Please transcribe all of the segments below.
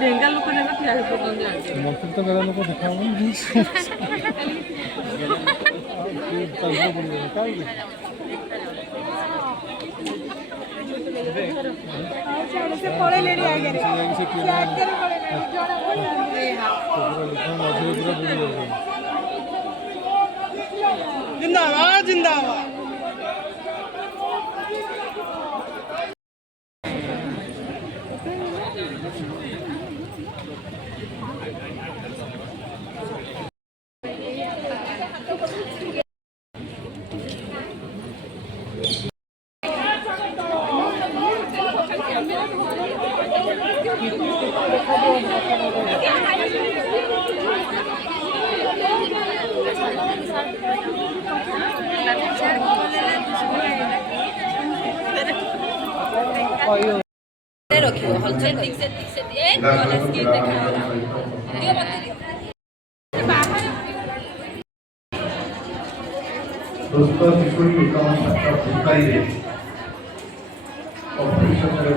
डेंगा लोक मत तो लोक देखा जिंदाबाद जिंदाबाद। रखियो हलचल ठीक से एक वाला स्किन दिखाओ दियो मत दियो दोस्तों किशोरी उत्तम छात्र सरकारी रे ऑफिसर रे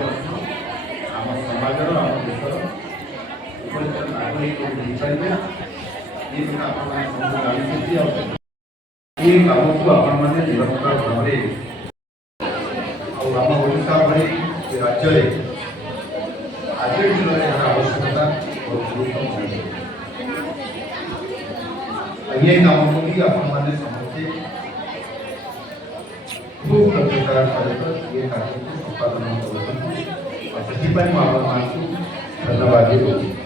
आम समाज रो आम देशर ऊपर नागरिक को दिखाइबे ये काम आपण जानि छी ये काम को आपण माने निरंतर भाबरे और आम ओडिशा भरी राज्य रे आज दिन रे आवश्यकता बहुत गुरुत्वपूर्ण है। ये काम को भी आपण माने समझे खूब प्रतिकार सहित ये कार्य को संपादन करते हैं और ସେଥିପାଇଁ ମୁଁ ଆପଣମାନଙ୍କୁ ଧନ୍ୟବାଦ ଦେଉଛି।